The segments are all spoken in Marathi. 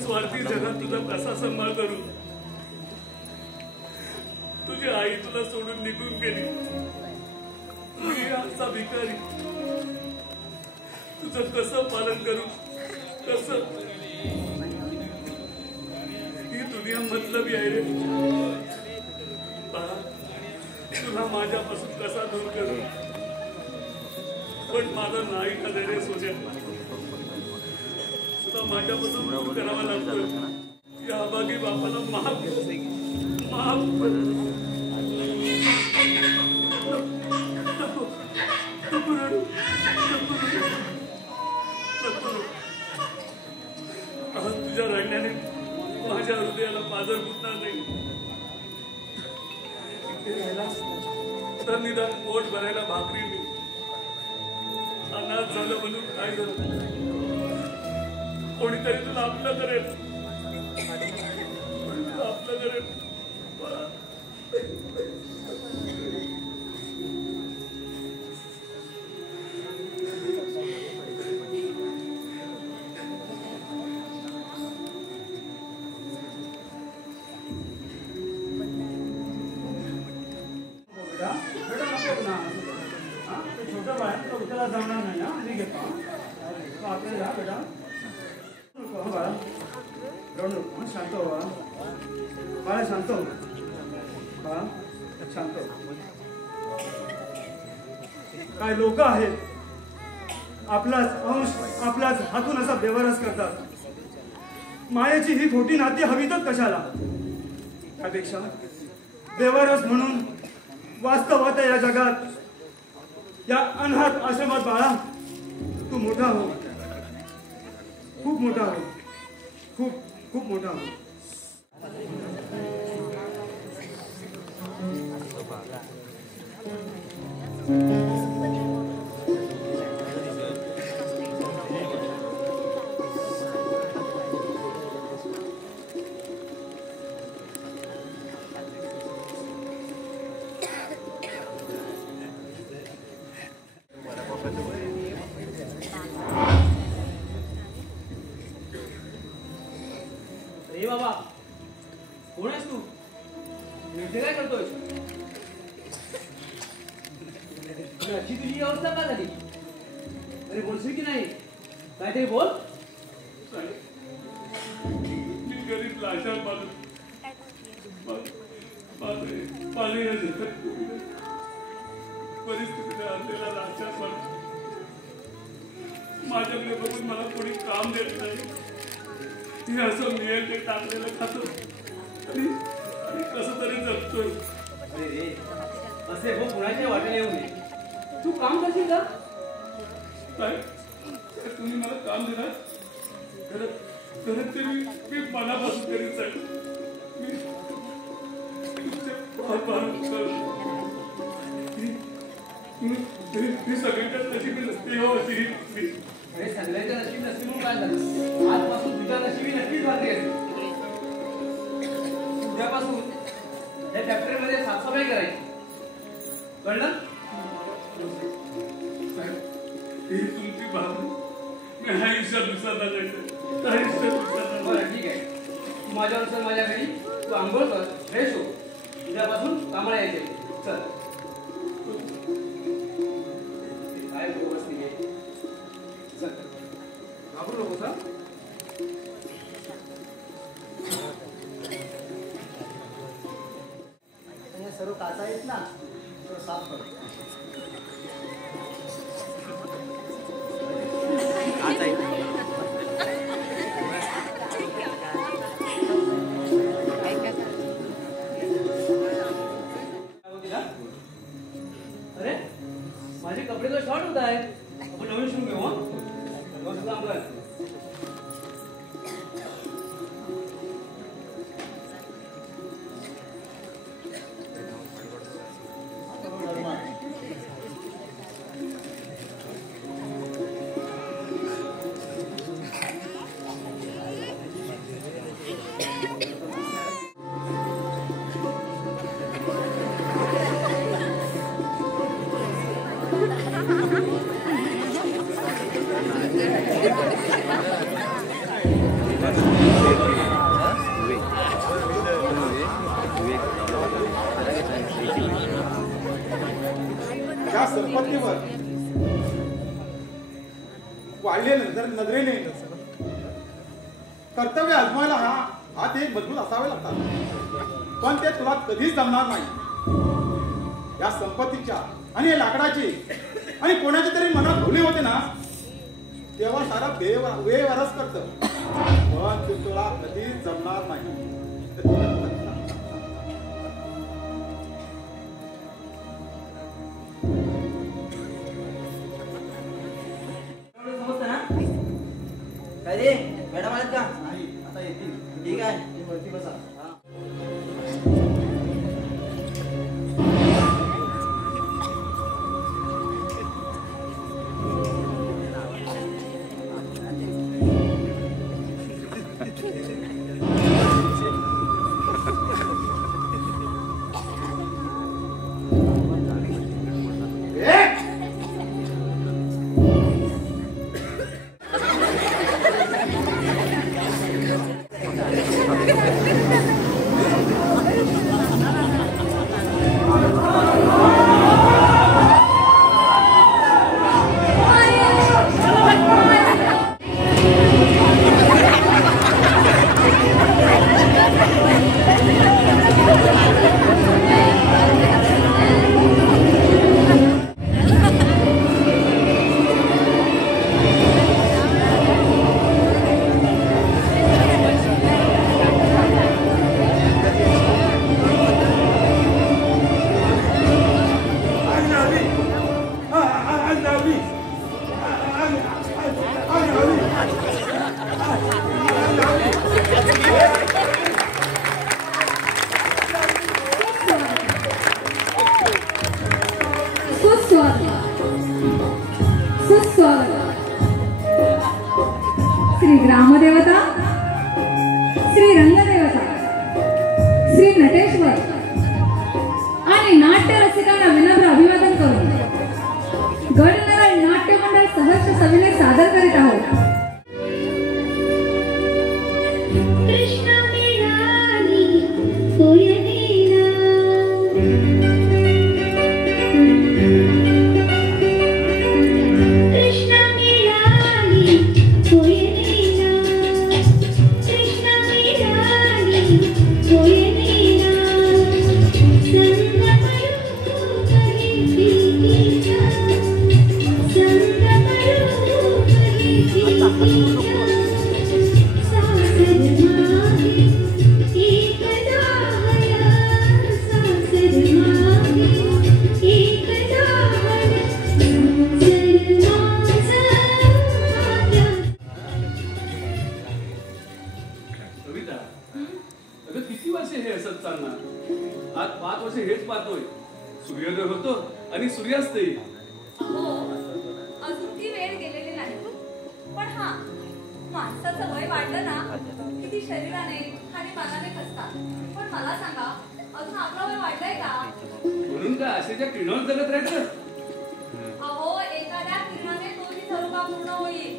स्वार्थी जगात तुझा कसा सांभाळ करू? तुझी आई तुला सोडून निघून गेली. मी आमचा भिकारी. तुझं कसं पालन करू? कसं? ही दुनिया मतलबी आहे रे. तुला माझ्यापासून कसा दूर करू? पण माझं नाही का रे सोन्या. तुला माझ्यापासून दूर करावा लागतोय. या अभागी बापाला माफ तुझ्या रडण्याने माझ्या हृदयाला पाझर फुटणार नाही. तर निदान पोट भरायला भाकरी नाही. अनाथ झालं म्हणून काय झालं? कोणीतरी तुला आपलं करेल. आपलं करेल. छोटा बाय उतरा जाणार नाही. मी घेतो आपल्याला जा बेटा. बाळा शांत हो. बाळा शांत हो. बाळा शांत हो. काय लोक आहेत आपलाच अंश आपलाच हातून असा बेवरस करतात. मायेची ही खोटी नाती हवीतच कशाला? त्यापेक्षा बेवरस म्हणून वास्तवात या जगात या अनाथ आश्रमात बाळा तू मोठा हो. खूप मोठा हो. खूप खूप मोठा हो. बाबा कोण आहेस तू? इथे काय करतोय? अशी तुझी अवस्था का झाली? अरे बोलशील की नाही? काहीतरी बोल. मी गरीब लाचार परिस्थितीने आणलेला लाचार माणूस. माझ्याकडे बघून मला कोणी काम देत नाही. असं मिळेल ते टाकलेलं खातो आणि कसं तरी जगतोय. अरे रे असे हो कुणाच्या वाटेला येऊ नये. तू काम करशील का? काय तुम्ही मला काम देणार? खरं ते मी मनापासून करीत जाईल. मी सगळ्यांच्या नशिबी नसते हो. अरे सगळ्यांच्या नशीब नसते म्हणून काय झालं? आजपासून तुझ्या नशिबी नक्कीच वाटते. उद्यापासून या फॅक्टरीमध्ये साफसफाई करायची. कळलं? ही तुमची भावना मी आयुष्यात विसरला जायचं. बरं ठीक आहे. तू माझ्यावर माझ्या घरी तू आंघोळ कर, फ्रेश हो. उद्यापासून कामाला यायचे. चल. काय व्यवस्थित आहे. चल घाबरू नको सर. सर्व काचा आहेत ना तो साफ कर. अरे माझे कपडे तर शॉर्ट होत आहेत. आपण नवीन शिवून घेऊ. काम कर. संपत्तीवर वाढलेल्या नजरेने कर्तव्य आजमायला हात एक मजबूत असावे लागतात, पण ते तुला कधीच जमणार नाही. या संपत्तीच्या आणि लाकडाची आणि कोणाच्या तरी मनात भुले होते ना, तेव्हा सारा बेवरस करत, पण ते तुला कधीच जमणार नाही. समजतं ना? काय रे मॅडम आलेत का? नाही, आता येतील. ठीक आहे, तुम्ही वरती बसा. श्री ग्रामदेवता, श्री रंगदेवता, श्री नटेश्वर आणि नाट्य रसिकांना विनम्र अभिवादन करून गडनारायण नाट्य मंडळ सहर्ष सविनय सादर करीत आहोत. किती वर्ष हे असत चालणार? आज 5 वर्ष हेच पाहतोय. सूर्योदय होतो आणि सूर्यास्तही. हो, अजून ती वेळ गेलेली नाही. पण हा, माणसाचं वय वाढलं ना, किती शरीराने आणि मनाने खचतात. पण मला सांगा, अजून आपलं वय वाढलंय का? म्हणून का अशाच्या किरणावर जगत राहायचं? अहो, एखाद्या किरणाने तोही स्वरूपा पूर्ण होईल.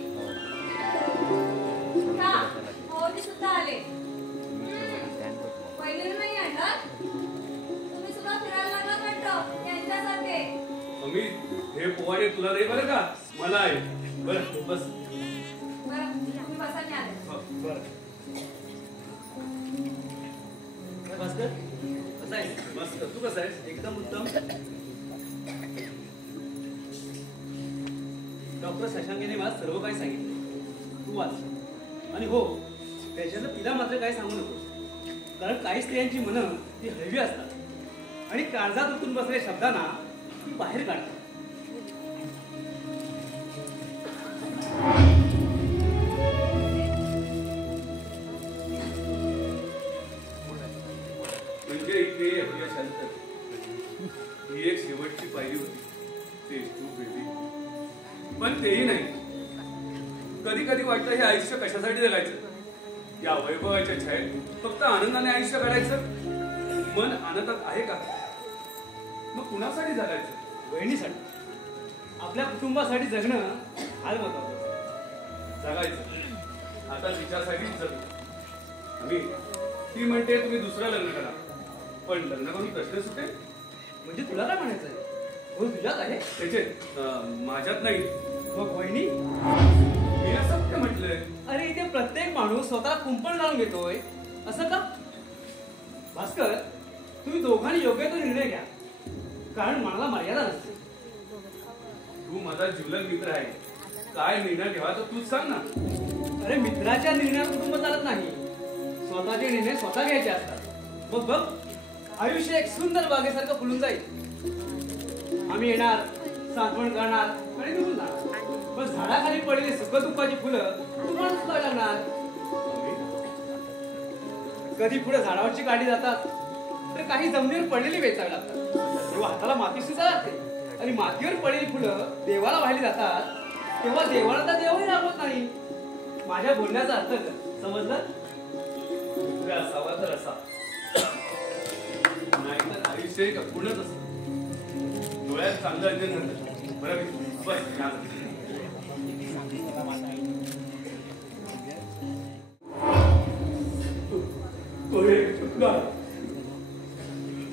का भाऊजी सुद्धा आले. वहिनीला नाही आणलं? तुम्ही सुद्धा फिरायला लागलात वाटतं त्यांच्यासारखे. अमित, हे पोवाडे तुला नाही बरं का, मला आहे. बरं बस. बरं, तुम्ही बसा, मी आले. बरं. भास्कर कसा आहेस? मस्त. तू कसा आहेस? एकदम उत्तम. डॉक्टर शशांकीने मला सर्व काही सांगितलं. तू वाच. आणि हो, त्याच्यानं तिला मात्र काही सांगू नकोस, कारण काही स्त्रियांची मनं ती हळवी असतात आणि काळजात उतरून बसलेल्या शब्दांना ती बाहेर काढतात. म्हणजे इथे अपयशानंतर ही एक शेवटची पायरी होती. तेच तू बेबी. पण तेही नाही. कधी कधी वाटतं हे आयुष्य कशासाठी जगायचं? या वैभवाच्या छायेत फक्त आनंदाने आयुष्य काढायचं? मन आनंदात आहे का? मग कुणासाठी जगायचं? वहिनीसाठी, आपल्या कुटुंबासाठी जगणं हाल महत्वाचं. जगायचं. आता तिच्यासाठीच जगू. आम्ही ती म्हणते तुम्ही दुसरं लग्न करा, पण लग्न करून प्रश्न सुटेल. म्हणजे तुला काय म्हणायचंय? हो तुझ्यात आहे त्याचे माझ्यात नाही. मग वहिनी मी असं काय म्हटलंय? अरे इथे प्रत्येक माणूस स्वतःला कुंपण घालून घेतोय असं का? भास्कर तुम्ही दोघांनी योग्य तो निर्णय घ्या, कारण मनाला मर्यादा नसते. तू माझा जिवलग मित्र आहे, काय निर्णय घ्यावा तर तूच सांग ना. अरे मित्राच्या निर्णयात कुटुंब चालत नाही, स्वतःचे निर्णय स्वतः घ्यायचे असतात. मग बघ आयुष्य एक सुंदर बागेसारखं फुलून जाईल. आम्ही येणार, सांत्वन करणार आणि निघून जाणार. पण झाडाखाली पडलेली सुख दुःखाची फुलं तुम्हाला सुद्धा लागणार. कधी पुढे झाडावरची काढली जातात तर काही जमिनीवर पडलेली वेचावी लागतात. तेव्हा हाताला माती सुद्धा लागते आणि मातीवर पडलेली फुलं देवाला वाहिली जातात, तेव्हा देवाला तर देवही राहत नाही. माझ्या बोलण्याचा अर्थ समजलं? तुझ्या असावा तर असा, नाहीतर आयुष्य एक अपूर्णच असतं. डोळ्यात चांगलं अध्ययन झालं. बरं बस या.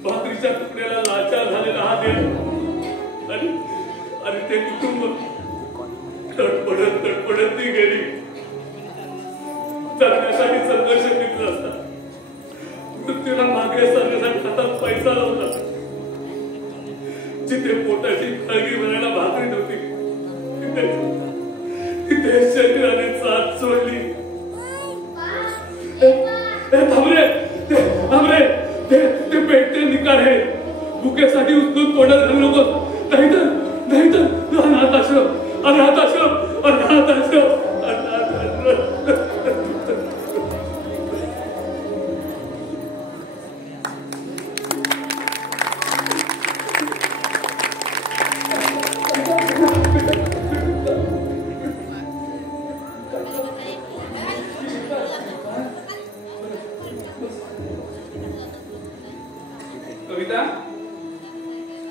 भाकरीच्या तुकड्याला लाचार झालेला हा देव आणि ते कुटुंब तडपडत ती गेली. जगण्यासाठी संघर्ष घेतला असता, मृत्यूला मागे सरण्यासाठी हातात पैसा लावला. जिथे पोटाची खळगी भरायला भाकरी नव्हती तिथे शरीराने साथ सोडली. थांबरे ते पेटते निकाल आहे. भुकेसाठी उचलून तोंडात घालू नको, नाहीतर अनाथ आश्रम अनाथ आश्रम अनाथ आश्रम अनाथ आश्रम.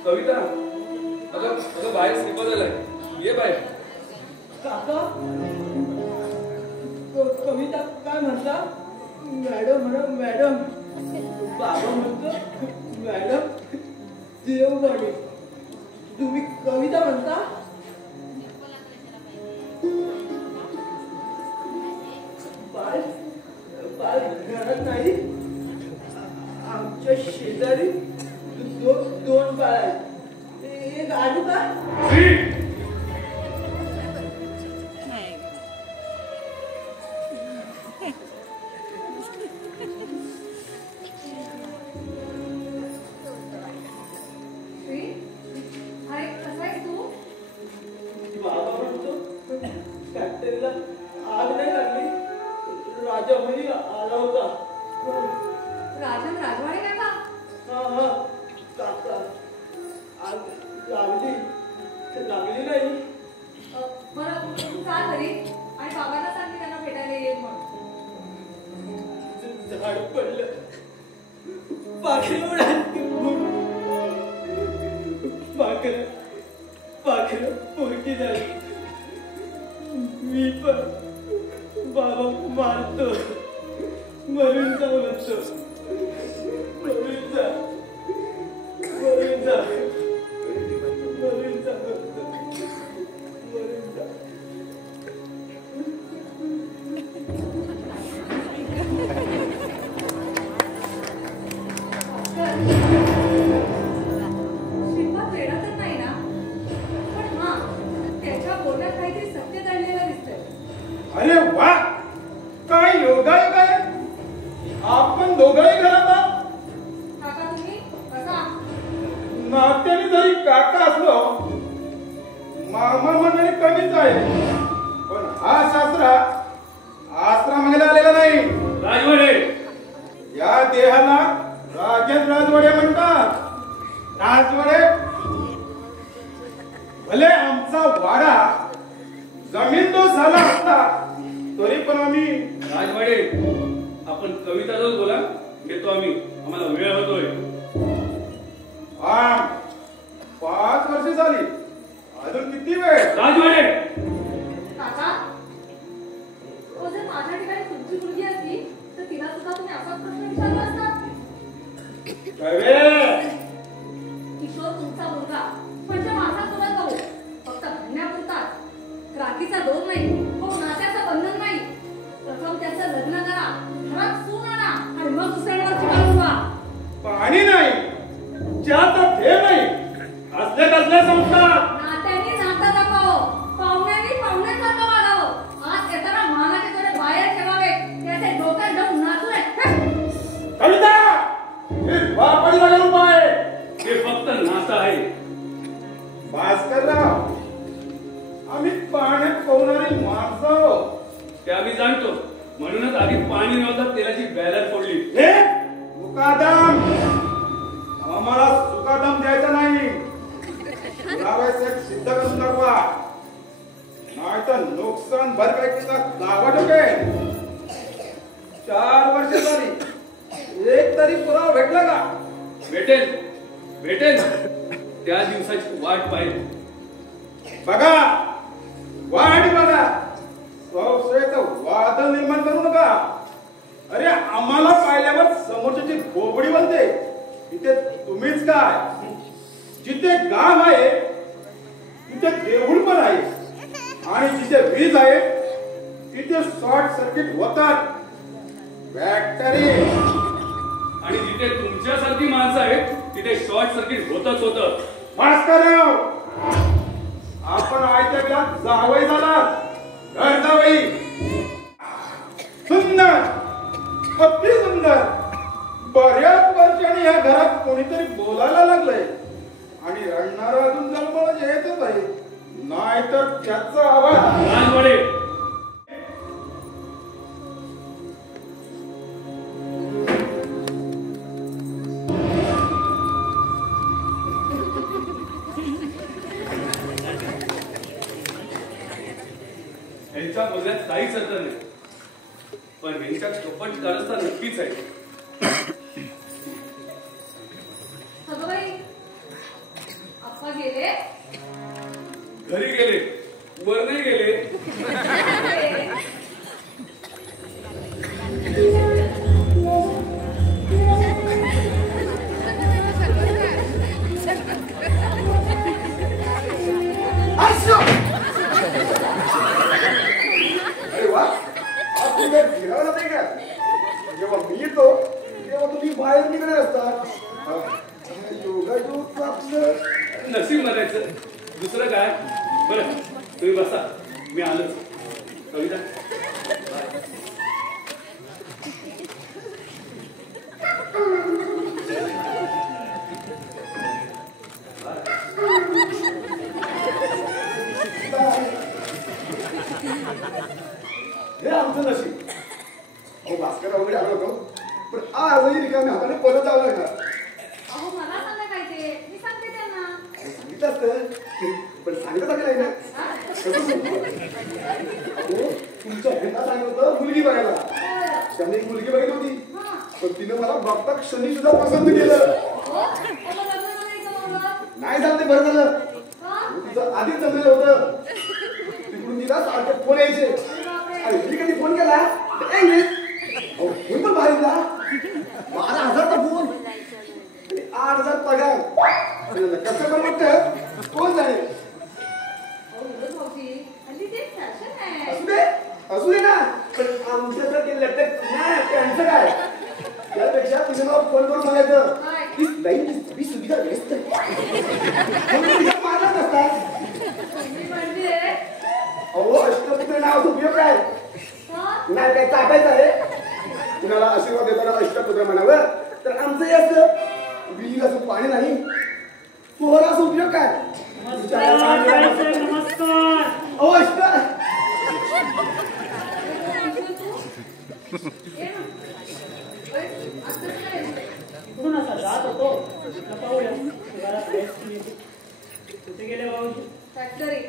कविता अगं बाहेर स्लिप झालाय, ये बाहेर. काका कविता काय म्हणता? मॅडम मॅडम बाबा म्हणतो मॅडम देववाणी. तुम्ही कविता म्हणता? बाळ घरात नाही. आमच्या शेजारी दोन बाळ आहेत. एक आणू का? बाबा म्हणतो फॅक्टरीला आग नाही लागली. राजा भाई आला होता. राजन राजवाडे काका? हा काका आग लागली नाही. बरं तू का घरी आणि बाबांना सांग त्यांना भेटायला येईल म्हणून. झाड पडलं, पाखरं उडाली, पाखरं पोरकी झाली. मी पण बाबा मारतो, मरून जा म्हणतो. मरून जा मरून जा मरून जा म्हणतो. मरून जा. श्रीपाद वेडा तर नाही ना? पण हा त्याच्या बोलण्यात काहीतरी सत्य दडलेलं दिसतंय. अरे वा, काय योगायोग आहे. आपण दोघंही घरात आहात. काका तुम्ही कसा? नात्याने जरी काका असलो, मामा म्हणाले कमीच आहे. पण हा सासरा आश्रमाला आलेला नाही. राजवाडे या देहाला राजवाडे म्हणतात. राजवाडे भले आमचा वाडा जमीन तो झाला असता तरी पण आम्ही. राजवाडे आपण कविता जाऊ बोला, येतो आम्ही, आम्हाला वेळ होतोय. 5 वर्ष झाली, अजून किती वेळ? राजवाडे काका जर माझ्या ठिकाणी तुमची मुलगी असती तर तिला सुद्धा तुम्ही असाच प्रश्न विचारला असता. किशोर तुमचा मुलगा म्हणजे आणि नव्हता तेलाची बॅलर फोडली. हे मुकादम आम्हाला सुकादम द्यायचा नाही. पुराव्यासहित सिद्ध करून दाखवा, नाहीतर नुकसान भरपाईचा दावा ठोकेल. 4 वर्ष झाली, एक तरी पुरावा भेटला का? भेटेल भेटेल, त्या दिवसाची वाट पाहिजे. बघा वाट बघा, संशयाचं वाद निर्माण करू नका. अरे आम्हाला पाहिल्यावर समोरच्याची खोबडी बनते. इथे तुम्हीच काय, जिथे गाव आहे तिथे देऊळ पण आहे, आणि जिथे वीज आहे तिथे शॉर्ट सर्किट होतात. बॅटरी आणि जिथे तुमच्यासारखी माणसं आहेत तिथे शॉर्ट सर्किट होतच होतं. भास्करराव, आपण आयत्या बिलात जावई झाला, घर जावई. सुंदर, अति सुंदर. बऱ्याच वर्षांनी या घरात कोणीतरी बोलायला लागलंय, आणि रडणारा अजून जन्माला येतच आहे, नाहीतर त्याचा आवाज लहानपणे ह्यांच्या बोलण्यात काहीच अर्थ नाही, पण ह्यांच्या कपट कारस्ता नक्कीच आहे. अगं बाई, आप्पा गेले? घरी गेले, वर नाही गेले. अरे वा, आज तुम्ही फिरायला नाही का? जेव्हा मी येतो तेव्हा तुम्ही बाहेर निघणे असतात. योगायोग आपलं नशीब म्हणायचं, दुसरं काय. बरं तुम्ही बसा, मी आलोच. कविता हे आमचं नशीब. अहो भास्कर वगैरे आलो होतो, पण आजही रिकाम्या हाताने परत जावं लागणार. अहो मला सांगा काय ते, मी सांगते त्यांना. सांगितलं असतं, पण सांगत नाही ना. अहो तुमच्या बहिणीला सांगितलं होतं मुलगी बघायला. त्याने एक मुलगी बघितली होती, पण तिनं मला बघता क्षणी सुद्धा पसंत केलं. नाही झालं ते बरं झालं. तिचं आधीच जमलेलं होतं. तिकडून तिला सारखे फोन यायचे. अरे मी कधी फोन केला? फोन पण भारी दिला. 12,000चा फोन, 8,000 पगार. कसं पण वाटतं कोण जाणे. असू दे ना, पण आमचं तर ते लटक नाही, त्यांचं काय. त्यापेक्षा तुझं नाव फोन करून सांगायचं ही सुविधा व्यस्त मारत असतात. अहो अष्टपुत्र नावाचा उपयोग काय नाही, काय चाटायचं आहे. कुणाला आशीर्वाद देताना अष्टपुत्र म्हणावं, तर आमचंही असतं. विहीर असं पाणी नाही, पोहराचा उपयोग काय. अहो अष्ट कुठून असा जात होतो पाहूया. कुठे गेले बाबूजी? फॅक्टरी.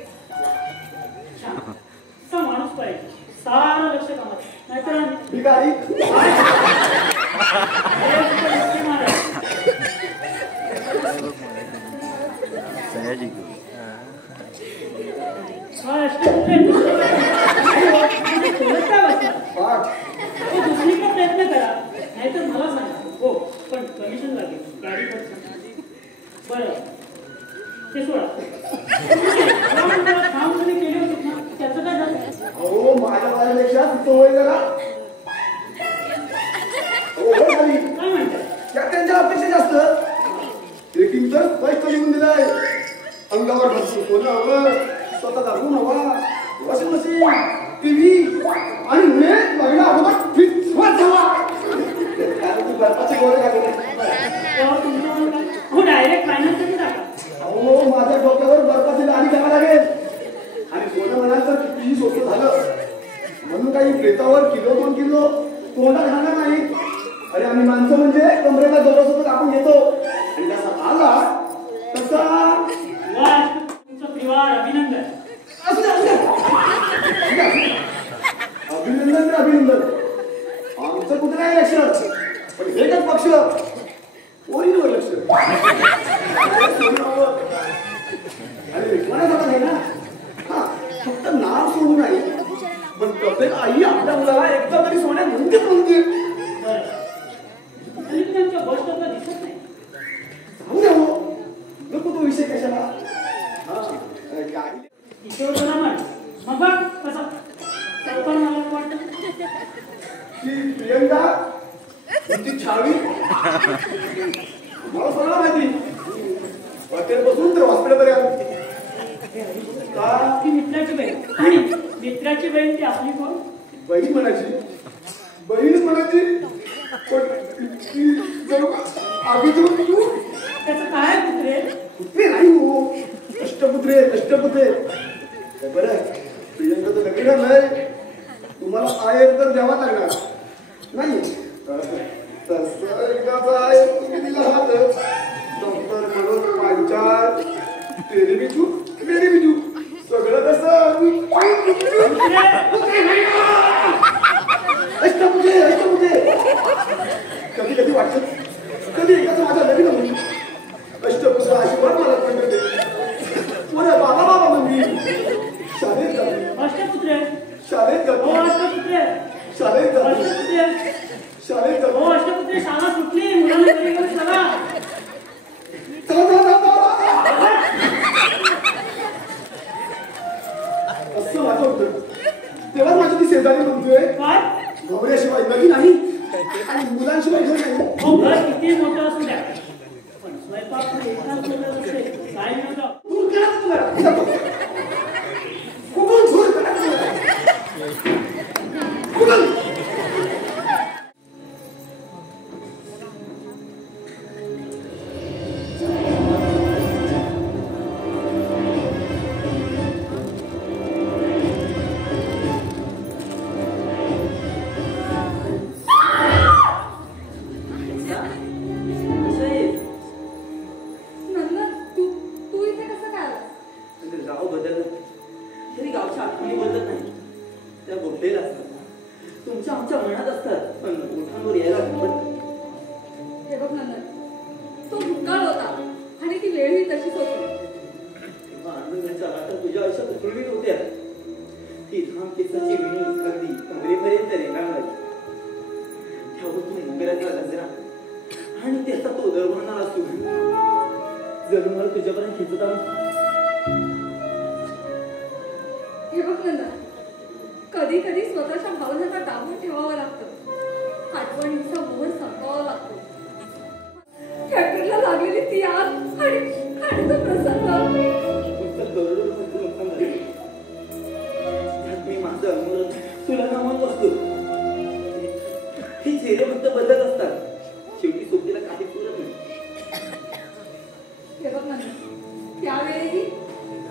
छान, असा माणूस पाहिजे, सारं लक्ष कामात. नाहीतर भिकारी दुसरीकडे प्रयत्न करा, नाहीतर मला सांगा. हो पण कमिशन लागेल, गाडी बरं ते सोडा. काम तुम्ही केले होते ना, त्याचं काय झालं? अहो माझ्या बाळापेक्षा सवय जरा काय म्हणतात? त्यांच्या अपेक्षा जास्त. रेटिंग तर स्पष्ट लिहून दिलाय. अंगावर भरपूर सोनं हवं, स्वतःचा रूम हवा, वॉशिंग मशीन, टीव्ही आणि नेट महिना अगोदर फिटवाच हवा. बर्फाचे गोळे घालले. हो डायरेक्ट फायनान्स टाका. अहो माझ्या डोक्यावर बर्फाची गाडी घ्यावी लागेल. आणि सोनं म्हणाल तर कितीही सोपं झालं. म्हणून काही प्रेतावर किलो 2 किलो गोंधळ घालणार नाही. अरे आम्ही माणसं म्हणजे कमरेला जोरासोबत आपण येतो आणि जसा आला तसा तुमचं परिवार अभिनंदन. असू द्या, असू द्या. अभिनंदन तर अभिनंदन. आमचं कुठं नाही लक्ष, पण एकच पक्ष पोरींवर लक्ष. अरे विश्वासाचा आहे ना. हा फक्त नाव सोडू नाही, पण प्रत्येक आई आपल्या मुलाला एकदा तरी सोन्या म्हणते म्हणते. आणि त्यांच्या गोष्ट दिसत नाही. सांगू द्या हो, नको तो विषय कशाला. हा काय मग बघ कसा चौकार मला वाटतं ती प्रियंका तुमची छावी मला सगळं माहिती. हॉटेलपासून तर हॉस्पिटलपर्यंत का ती मित्राची बहीण. आणि मित्राची बहीण ती आपली कोण? बहीण म्हणायची, बहीणच म्हणायची. पण ती जणू आधी तू त्याचं काय पुत्रे? पुत्रे नाही हो, अष्टपुत्रे अष्टपुत्रे. बरं प्रियंकाचं लग्न नाही, तुम्हाला आयर तर द्यावा लागणार नाही. तसं एकदाचा आहे तुम्ही दिला हात. डॉक्टर म्हणून पांचाळ तेरी बिजू मेरी बिजू सगळं कसं अष्टपुत्रे अष्टपुत्रे. कधी कधी वाटतं कधी एकाच माझ्या लग्न होईल. अष्टपुत्र आशीर्वाद मला करते. माझ्या बाबा बाबा म्हणजे शाळेत जातो, अष्टपुत्रे शाळेत जातो, अष्टपुत्रे शाळेत जातो, अष्टपुत्रे शाळेत जातो. हो अष्टपुत्रे शाळा सुटली. मुलांना घरी घेऊन चला. असं माझं होतं. तेव्हा माझी ती शेजारी म्हणतोय काय? नवऱ्याशिवाय लगी नाही आणि मुलांशिवाय घर नाही. हो घर किती मोठं असू द्या, पण स्वयंपाक एकाच केलं नसते. काय नव्हतं. दूर करा तुला. कुठून दूर करा तुला. कुठून नंदन, तू इथे कसं काय आलास? गाव बदललं तरी गावच्या आठवणी बदलत नाही. त्या बोललेल्या असतात, तुमच्या आमच्या मनात असतात, पण ओठांवर यायला घाबरत. हे बघ नंदन, तो भूतकाळ होता आणि ती वेळही तशीच होती. तेव्हा आनंदाच्या लाटा तुझ्या आयुष्यात उकळवीत होत्या. ती धाम केसाची विणी अगदी कमरेपर्यंत रेंगाळली. त्यावर मोगऱ्याचा गजरा आणि त्याचा तो दरवळणारा सूर जणू मला तुझ्यापर्यंत खेचत आला. हे बघ नंदन, कधी कधी स्वतःच्या भावनांना दाबून ठेवावं लागतं. आठवणींचा मोहर संपवावा लागतो. फॅक्टरीला लागलेली ती आग आणि तो प्रसंग. मी माझं अमोल तुला नामत असतो. ही चेहरे फक्त बदलत असतात. शेवटी सोबतीला काही पुरत नाही. हे बघ नंदन, त्यावेळेही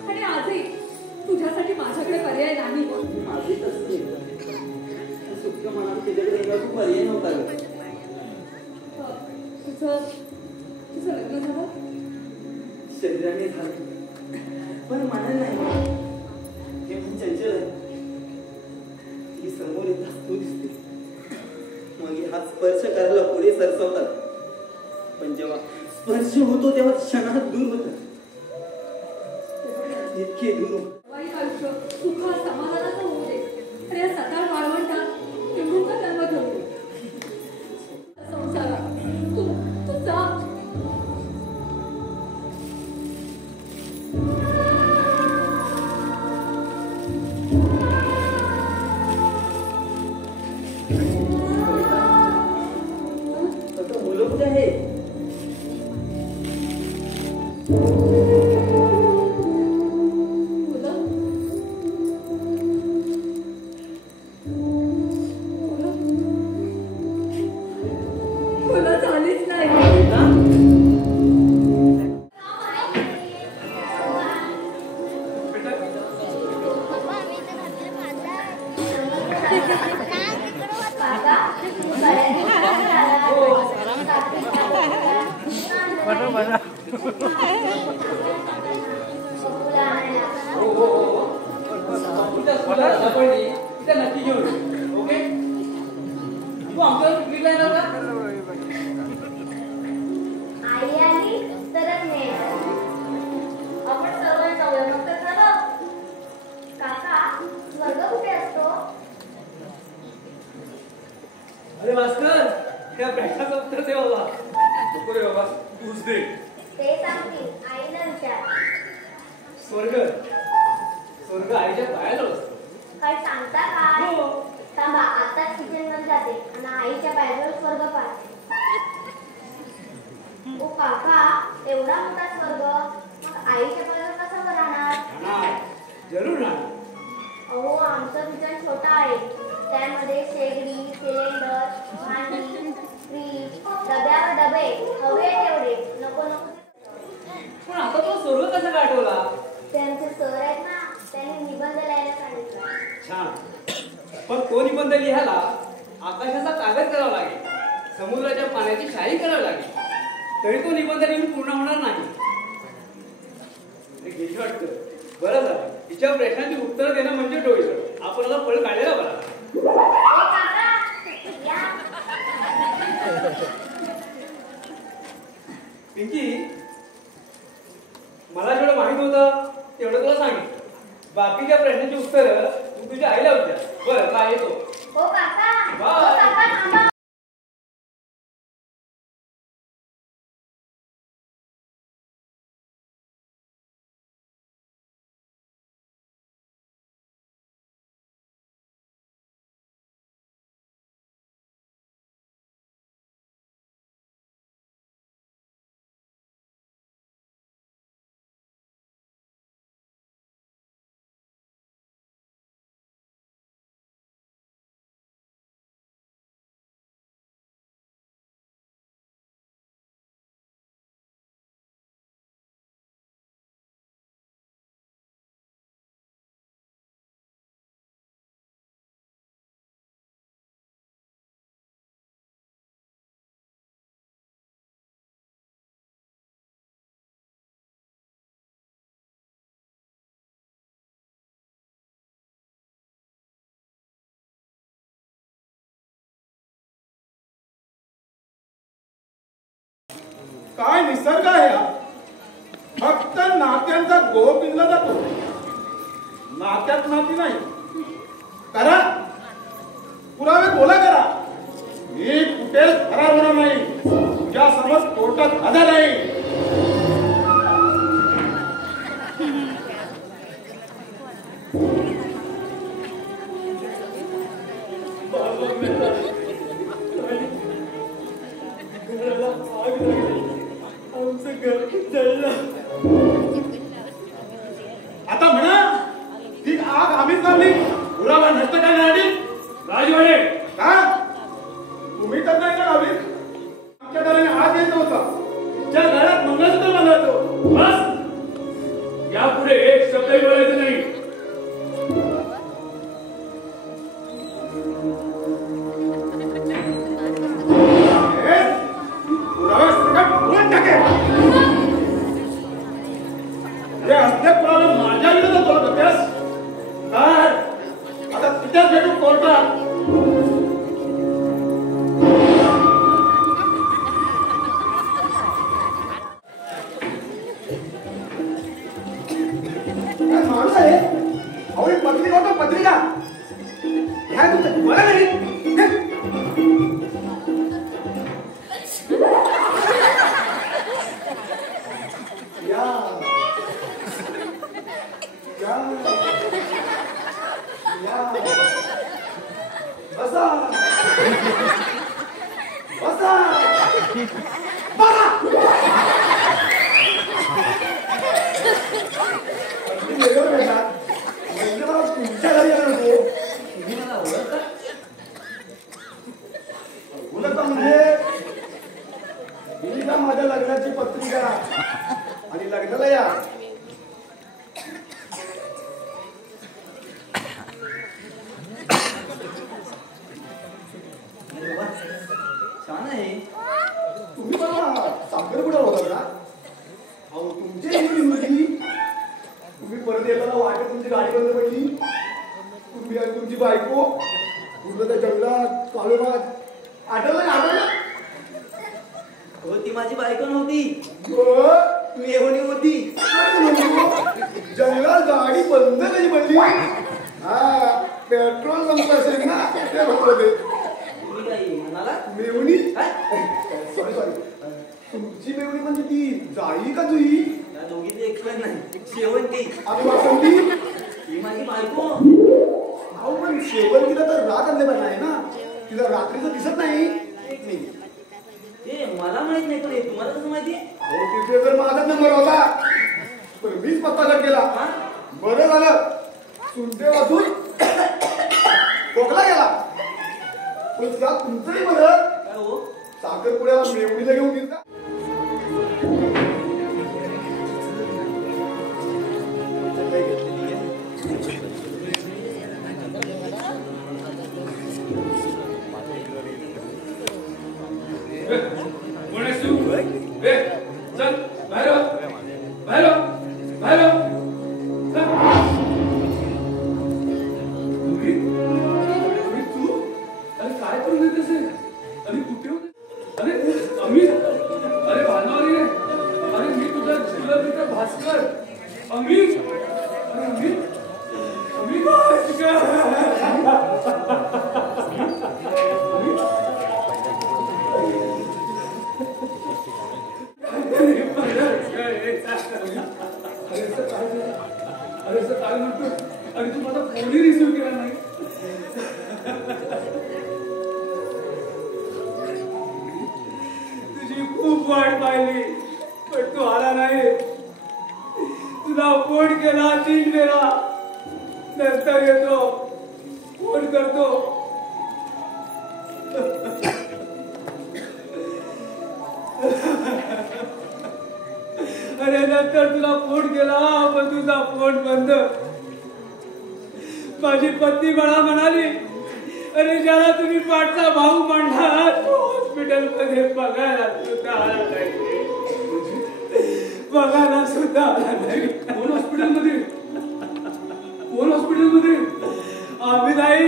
आणि आजही तुझ्यासाठी माझ्याकडे पर्याय नाही. माझे तसं सुख मनात तुझ्याकडे येण्याचा पर्याय नव्हता. तुझं लग्न झालं? शरीराने झालं, पण मनाने नाही. हे पण चंचल आहे. ती समोर येतात तू दिसते. मग हात स्पर्श करायला पुढे सरसवतात, पण जेव्हा स्पर्श होतो तेव्हा क्षणात दूर होतात. इतके दूर होत. वाईट आयुष्य सुखात समाधानाचं होऊ दे. तर या सकाळ वाळवंटात टिंबूचा जन्म घेऊ दे. संसारात तू जा. आता मुलं कुठे आहे? मुलं हो हो हो तुमच्या स्कूलला रजा पडली तिथे नक्की घेऊन ओके. तू आमच्यावर पिकनिकला येणार का? आई आली तरच मी आपण सर्व जाऊया मग तर झालं. काका स्वर्ग कुठे असतो? अरे भास्कर त्या प्रश्नाचं उत्तर दे बाबा. नको रे बाबा, तूच दे. ते सांगतील आईला विचार. स्वर्ग स्वर्ग आईच्या पायाजवळ असतो. काय सांगता काय? हो. थांबा आताच किचन मध्ये जाते आणि आईच्या पायाजवळ स्वर्ग पाहते. ओ काका एवढा मोठा स्वर्ग मग आईच्या पायाजवळ कसा राहणार? राहणार जरूर राहणार. अहो आमचं किचन छोटा आहे. त्यामध्ये शेगडी, सिलेंडर, भांडी, फ्रीज, डब्यावर डबे हवे तेवढे. नको नको. पण आता तो स्वर्ग कसा गाठवला? ते आमचे सर आहेत ना, त्यांनी निबंध लिहायला सांगितलं. छान. पण तो निबंध लिहायला आकाशाचा कागद करावा लागेल, समुद्राच्या पाण्याची शाई करावी लागेल, तरी तो निबंध लिहून पूर्ण होणार नाही. घेत वाटतं. बरं झालं तिच्या प्रश्नांची उत्तरं देणं म्हणजे डोळीचं. आपल्याला फळ काढलेला बरा. ओ काका या. पिंकी मला जेवढं माहित होतं तेवढं तुला सांगितलं. बाकीच्या प्रश्नांची उत्तरं तू तुझ्या आईला विचार. बरं काय येतो. ओ काका बाय. ओ काका थांबा. काय निसर्ग आहे हा. फक्त नात्यांचा गोळ पिंजला जातो. नात्यात नाती नाही. करा पुरावे बोला करा. मी कुठेच फरार होणार नाही. तुझ्या समोर कोर्टात हजर आहे. आता म्हणा ती आग आम्हीच लावली. पुरावा नष्ट करण्यासाठी. राजवाडे का तुम्ही तर नाही ना लावली. आमच्या घराने आज येत होता. तिच्या घरात मंगळसूत्र बांधायचो. बस यापुढे एक शब्दही बोलायचं नाही. पुरावा सगळं बोलून टाकेल. हे असले पुरावे माझ्या विरोधात बोलत होतेस काय? आता तिथेच भेटू कोर्टात. काय माणूस आहे? अहो एक पत्रिका होतो पत्रिका. ह्या तुमचं मला नाही. या या या बसा बसा बसा. तुमच्या घरी आलो होतो. तुम्ही मला ओळखता? ओळखता म्हणजे ही का माझ्या लग्नाची पत्रिका आणि लग्नाला या. छान आहे. तुम्ही मला साखरपुड्यावर होता का? माझी बायको नव्हती, हो, मेहुणी होती. जंगलात गाडी बंद कशी पडली? हा, पेट्रोल संपलं असेल ना, ते होते. तुम्ही काही म्हणाला? मेहुणी सॉरी तुमची मेहुणी म्हणजे ती जाई का तुझी? त्या दोघीतली एक्सप्लेन नाही, शेवंती. आणि वासंती ही माझी बायको. अहो पण शेवंतीला तर रात आणले पाहिजे आहे ना, तिला रात्रीचं दिसत नाही. एक मिनिट, हे मला माहित नाही, पण हे तुम्हाला कसं माहिती? हो, तिथे जर माझाच नंबर होता तर मीच पत्ता कट केला. बरं झालं सुनते वाचून खोकला गेला. पण त्या तुमचंही बरं, काय हो? साखरपुड्याला मेवणीला घेऊन गेला. कोण आहेस तू? चल बाहेर हो. बाहेर हो. बाहेर हो. चल. तू अरे काय करून देतेस? अरे कुठे होते? अरे अमित, अरे भानवारी रे. अरे मी तुझा जिल्हा मित्र भास्कर. अमित, अरे अमित, अमित अरे सर काय म्हणतो? अरे तू माझा फोनही रिसिव्ह केला नाही. तुझी खूप वाट पाहिली पण तू आला नाही. तुला फोन केला 3 वेळा, नंतर येतो फोन करतो. अरे नंतर तुला फोन केला पण तुझा फोन बंद. माझी पत्नी मला म्हणाली, अरे ज्याला तुम्ही पाठचा भाऊ म्हणला तो हॉस्पिटलमध्ये बघायला सुद्धा आला नाही. बघायला सुद्धा आला नाही. कोण हॉस्पिटलमध्ये? कोण हॉस्पिटलमध्ये? आम्ही नाही,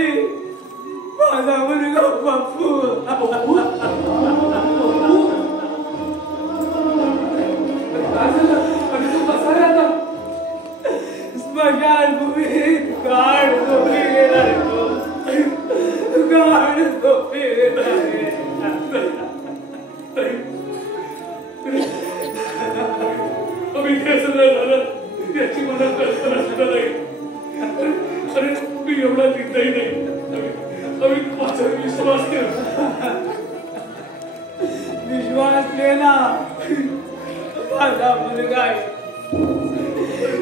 माझा मुलगा पप्पू. काय झालं? अरे तू कसा आहे आता? स्मशानभूमीत गाढ झोपी गेलाय तो. गाढ झोपी गेलाय. अमित हे सगळं झालं याची मला कल्पना सुद्धा नाही. अरे मी एवढा निर्दयी नाही. अमित माझा विश्वास ठेव. विश्वास दे ना, माझा मुलगा आहे.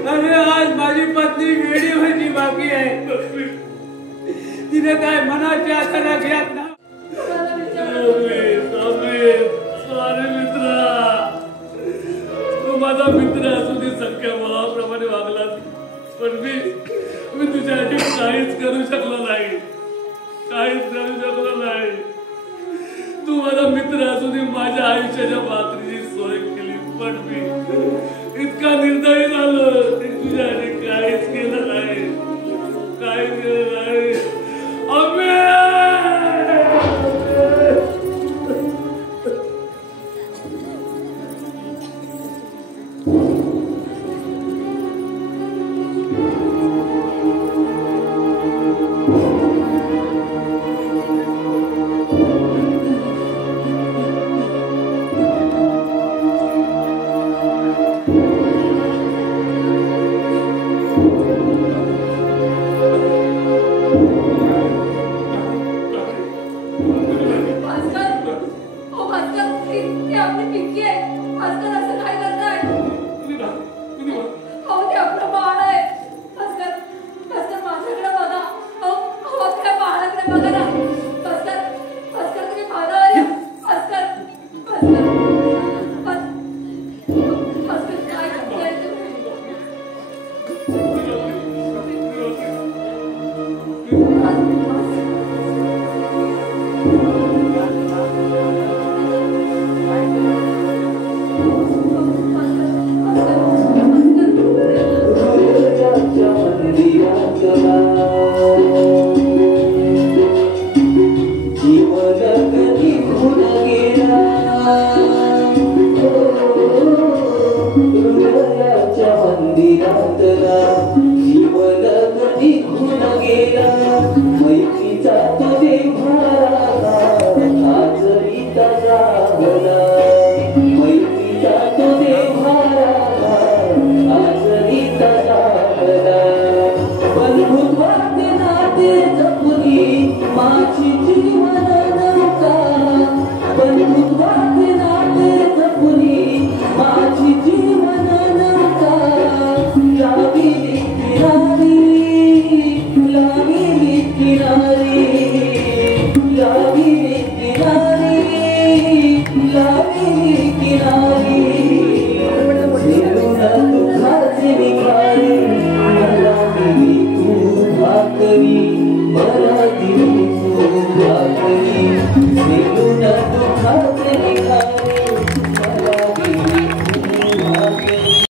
अरे आज माझी पत्नी वेडी व्हायची बाकी आहे. तिने काय मनाच्या आधारा घेत ना. अरे मित्रा, तू माझा मित्र असून सख्या भावाप्रमाणे वागला, पण मी तुझ्यासाठी काहीच करू शकलो नाही. काहीच करू शकलो नाही. तू माझा मित्र असून माझ्या आयुष्याच्या भाकरीची सोय केली, पण मी इतका निर्दयी झालो की तुझ्यासाठी काहीच केलं नाही. काहीच केलं नाही. भास्कर, ओ भास्कर, ती आपली पिंकी आहे.